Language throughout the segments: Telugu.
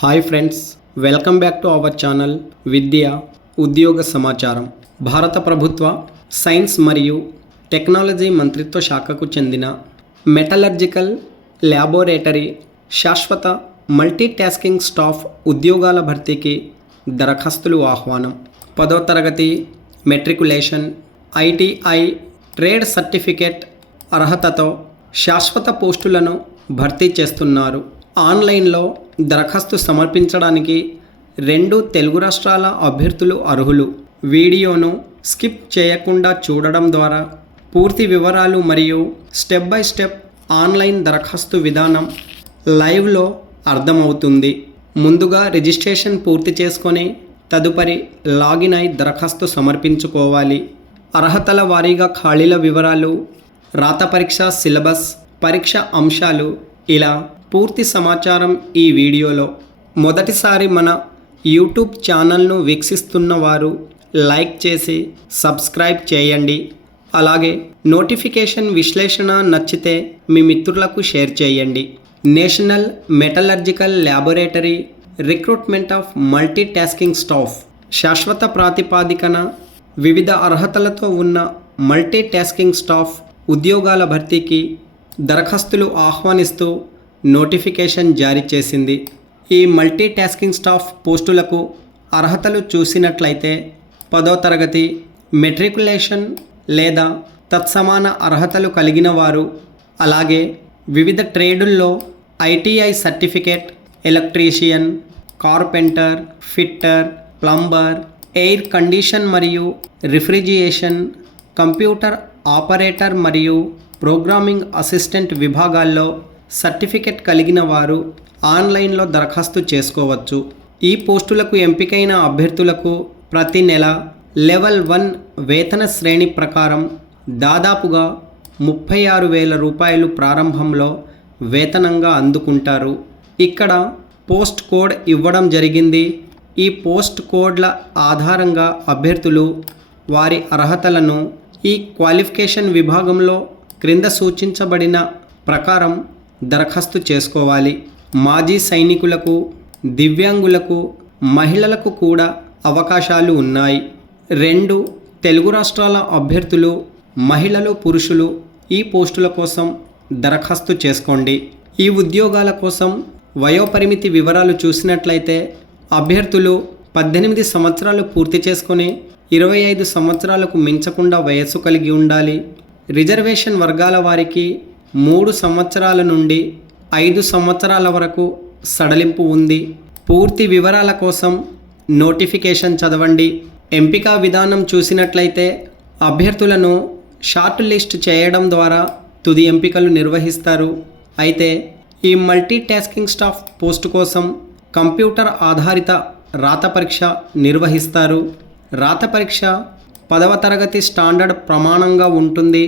Hi friends, welcome back to our channel Vidya Udyoga Samacharam. భారత ప్రభుత్వ సైన్స్ మరియు టెక్నాలజీ మంత్రిత్వ శాఖకు చెందిన మెటలర్జికల్ ల్యాబొరేటరీ శాశ్వత మల్టీటాస్కింగ్ స్టాఫ్ ఉద్యోగాల భర్తీకి దరఖాస్తులు ఆహ్వానం. 10వ తరగతి మెట్రికులేషన్, ఐటీఐ, ట్రేడ్ సర్టిఫికేట్ అర్హతతో శాశ్వత పోస్టులను భర్తీ చేస్తున్నారు. ఆన్లైన్లో దరఖాస్తు సమర్పించడానికి 2 తెలుగు రాష్ట్రాల అభ్యర్థులు అర్హులు. వీడియోను స్కిప్ చేయకుండా చూడడం ద్వారా పూర్తి వివరాలు మరియు స్టెప్ బై స్టెప్ ఆన్లైన్ దరఖాస్తు విధానం లైవ్లో అర్థమవుతుంది. ముందుగా రిజిస్ట్రేషన్ పూర్తి చేసుకొని తదుపరి లాగిన్ అయి దరఖాస్తు సమర్పించుకోవాలి. అర్హతల వారీగా ఖాళీల వివరాలు, రాత పరీక్ష సిలబస్, పరీక్ష అంశాలు, ఇలా పూర్తి సమాచారం ఈ వీడియోలో. మొదటిసారి మన యూట్యూబ్ ఛానల్ను వీక్షిస్తున్న వారు లైక్ చేసి సబ్స్క్రైబ్ చేయండి. అలాగే నోటిఫికేషన్ విశ్లేషణ నచ్చితే మీ మిత్రులకు షేర్ చేయండి. National Metallurgical laboratory recruitment of multitasking staff శాశ్వత ప్రాతిపాదికన వివిధ అర్హతలతో ఉన్న మల్టీటాస్కింగ్ స్టాఫ్ ఉద్యోగాల భర్తీకి దరఖాస్తులు ఆహ్వానిస్తూ నోటిఫికేషన్ జారీ చేసింది. ఈ మల్టీటాస్కింగ్ స్టాఫ్ పోస్టులకు అర్హతలు చూసినట్లయితే 10వ తరగతి మెట్రికులేషన్ లేదా తత్సమాన అర్హతలు కలిగిన వారు, అలాగే వివిధ ట్రేడుల్లో ITI certificate, electrician, carpenter, fitter, plumber, air condition మరియు రిఫ్రిజిరేషన్, కంప్యూటర్ ఆపరేటర్ మరియు ప్రోగ్రామింగ్ అసిస్టెంట్ విభాగాల్లో సర్టిఫికెట్ కలిగిన వారు ఆన్లైన్లో దరఖాస్తు చేసుకోవచ్చు. ఈ పోస్టులకు ఎంపికైన అభ్యర్థులకు ప్రతి నెల లెవెల్ 1 వేతన శ్రేణి ప్రకారం దాదాపుగా 36,000 రూపాయలు ప్రారంభంలో వేతనంగా అందుకుంటారు. ఇక్కడ పోస్ట్ కోడ్ ఇవ్వడం జరిగింది. ఈ పోస్ట్ కోడ్ల ఆధారంగా అభ్యర్థులు వారి అర్హతలను ఈ క్వాలిఫికేషన్ విభాగంలో క్రింద సూచించబడిన ప్రకారం దరఖాస్తు చేసుకోవాలి. మాజీ సైనికులకు, దివ్యాంగులకు, మహిళలకు కూడా అవకాశాలు ఉన్నాయి. 2 తెలుగు రాష్ట్రాల అభ్యర్థులు, మహిళలు, పురుషులు ఈ పోస్టుల కోసం దరఖాస్తు చేసుకోండి. ఈ ఉద్యోగాల కోసం వయోపరిమితి వివరాలు చూసినట్లయితే అభ్యర్థులు 18 సంవత్సరాలు పూర్తి చేసుకొని 25 సంవత్సరాలకు మించకుండా వయస్సు కలిగి ఉండాలి. రిజర్వేషన్ వర్గాల వారికి 3 సంవత్సరాల నుండి 5 సంవత్సరాల వరకు సడలింపు ఉంది. పూర్తి వివరాల కోసం నోటిఫికేషన్ చదవండి. ఎంపిక విధానం చూసినట్లయితే అభ్యర్థులను షార్ట్ లిస్ట్ చేయడం ద్వారా తుది ఎంపికలు నిర్వహిస్తారు. అయితే ఈ మల్టీటాస్కింగ్ స్టాఫ్ పోస్టు కోసం కంప్యూటర్ ఆధారిత రాత పరీక్ష నిర్వహిస్తారు. రాత పరీక్ష 10వ తరగతి స్టాండర్డ్ ప్రమాణంగా ఉంటుంది.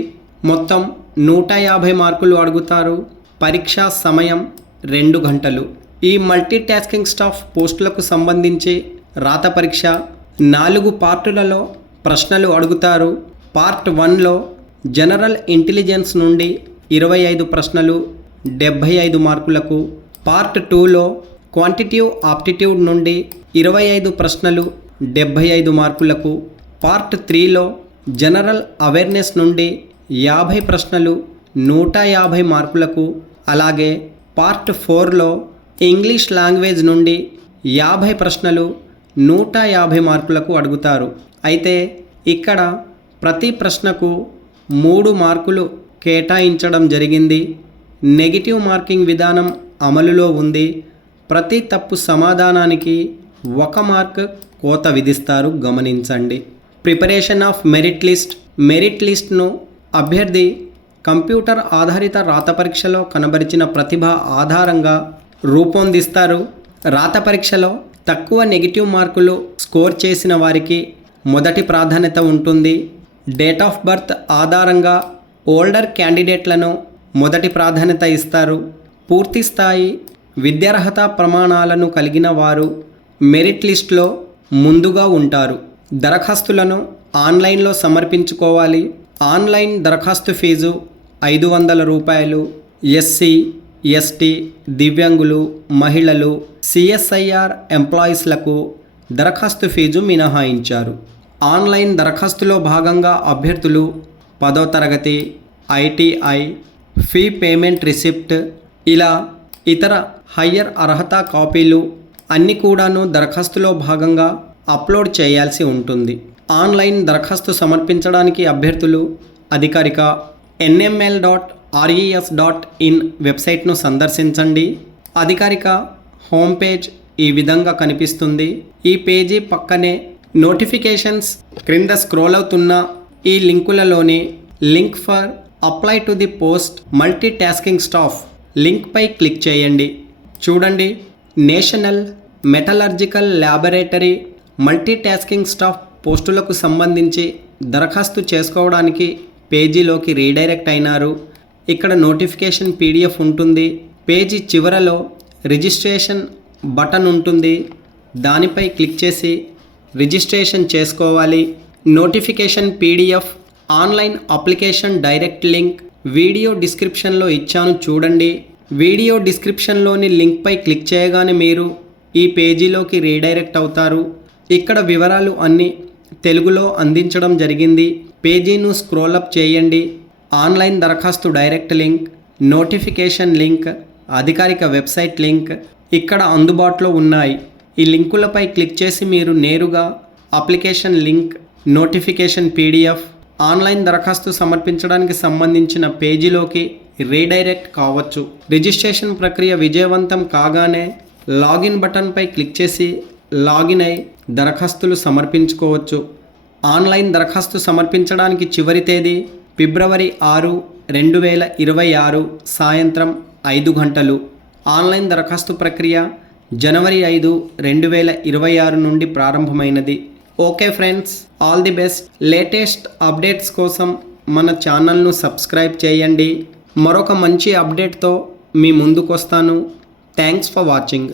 మొత్తం 150 మార్కులు అడుగుతారు. పరీక్షా సమయం 2 గంటలు. ఈ మల్టీటాస్కింగ్ స్టాఫ్ పోస్టులకు సంబంధించి రాత పరీక్ష 4 పార్టులలో ప్రశ్నలు అడుగుతారు. పార్ట్ 1లో జనరల్ ఇంటెలిజెన్స్ నుండి 25 ప్రశ్నలు 75 మార్కులకు. పార్ట్ 2లో క్వాంటిటివ్ ఆప్టిట్యూడ్ నుండి 25 ప్రశ్నలు 75 మార్కులకు. పార్ట్ 3లో జనరల్ అవేర్నెస్ నుండి 50 ప్రశ్నలు 150 మార్కులకు. అలాగే పార్ట్ 4లో ఇంగ్లీష్ లాంగ్వేజ్ నుండి 50 ప్రశ్నలు 150 మార్కులకు అడుగుతారు. అయితే ఇక్కడ ప్రతి ప్రశ్నకు 3 మార్కులు కేటాయించడం జరిగింది. నెగిటివ్ మార్కింగ్ విధానం అమలులో ఉంది. ప్రతి తప్పు సమాధానానికి 1 మార్క్ కోత విధిస్తారు, గమనించండి. ప్రిపరేషన్ ఆఫ్ మెరిట్ లిస్ట్ను అభ్యర్థి కంప్యూటర్ ఆధారిత రాత పరీక్షలో కనబరిచిన ప్రతిభ ఆధారంగా రూపొందిస్తారు. రాత పరీక్షలో తక్కువ నెగిటివ్ మార్కులు స్కోర్ చేసిన వారికి మొదటి ప్రాధాన్యత ఉంటుంది. డేట్ ఆఫ్ బర్త్ ఆధారంగా ఓల్డర్ క్యాండిడేట్లను మొదటి ప్రాధాన్యత ఇస్తారు. పూర్తి స్థాయి విద్యార్హత ప్రమాణాలను కలిగిన వారు మెరిట్ లిస్ట్లో ముందుగా ఉంటారు. దరఖాస్తులను ఆన్లైన్లో సమర్పించుకోవాలి. ఆన్లైన్ దరఖాస్తు ఫీజు 500 రూపాయలు. ఎస్సీ, ఎస్టీ, దివ్యాంగులు, మహిళలు, సిఎస్ఐఆర్ ఎంప్లాయీస్లకు దరఖాస్తు ఫీజు మినహాయించారు. ఆన్లైన్ దరఖాస్తులో భాగంగా అభ్యర్థులు 10వ తరగతి, ఐటీఐ, ఫీ పేమెంట్ రిసిప్ట్ ఇలా ఇతర హయ్యర్ అర్హత కాపీలు అన్నీ కూడాను దరఖాస్తులో భాగంగా అప్లోడ్ చేయాల్సి ఉంటుంది. ఆన్లైన్ దరఖాస్తు సమర్పించడానికి అభ్యర్థులు అధికారిక nml.res.in వెబ్సైట్ను సందర్శించండి. అధికారిక హోమ్ పేజ్ ఈ విధంగా కనిపిస్తుంది. ఈ పేజీ పక్కనే నోటిఫికేషన్స్ క్రింద స్క్రోల్ అవుతున్న ఈ లింకులలోని link for apply to the post multi tasking staff లింక్పై క్లిక్ చేయండి. చూడండి, National Metallurgical Laboratory multi tasking staff పోస్టులకు సంబంధించి దరఖాస్తు చేసుకోవడానికి పేజీలోకి రీడైరెక్ట్ అయినారు. ఇక్కడ నోటిఫికేషన్ పీడిఎఫ్ ఉంటుంది. పేజీ చివరలో రిజిస్ట్రేషన్ బటన్ ఉంటుంది. దానిపై క్లిక్ చేసి రిజిస్ట్రేషన్ చేసుకోవాలి. Notification PDF, online application direct link video డిస్క్రిప్షన్లో ఇచ్చాను చూడండి. వీడియో డిస్క్రిప్షన్లోని లింక్పై క్లిక్ చేయగానే మీరు ఈ పేజీలోకి రీడైరెక్ట్ అవుతారు. ఇక్కడ వివరాలు అన్నీ తెలుగులో అందించడం జరిగింది. పేజీను స్క్రోల్ అప్ చేయండి. ఆన్లైన్ దరఖాస్తు డైరెక్ట్ లింక్, నోటిఫికేషన్ లింక్, అధికారిక వెబ్సైట్ లింక్ ఇక్కడ అందుబాటులో ఉన్నాయి. ఈ లింకులపై క్లిక్ చేసి మీరు నేరుగా application link, notification PDF, online దరఖాస్తు సమర్పించడానికి సంబంధించిన పేజీలోకి రీడైరెక్ట్ కావచ్చు. రిజిస్ట్రేషన్ ప్రక్రియ విజయవంతం కాగానే లాగిన్ బటన్పై క్లిక్ చేసి లాగిన్ అయి దరఖాస్తులు సమర్పించుకోవచ్చు. ఆన్లైన్ దరఖాస్తు సమర్పించడానికి చివరి తేదీ ఫిబ్రవరి 6, 2026 సాయంత్రం 5 గంటలు. ఆన్లైన్ దరఖాస్తు ప్రక్రియ జనవరి 5, 2026 నుండి ప్రారంభమైనది. Okay friends, all the best. Latest updates కోసం మన ఛానల్ను సబ్స్క్రైబ్ చేయండి. మరొక మంచి అప్డేట్తో మీ ముందుకు వస్తాను. Thanks for watching.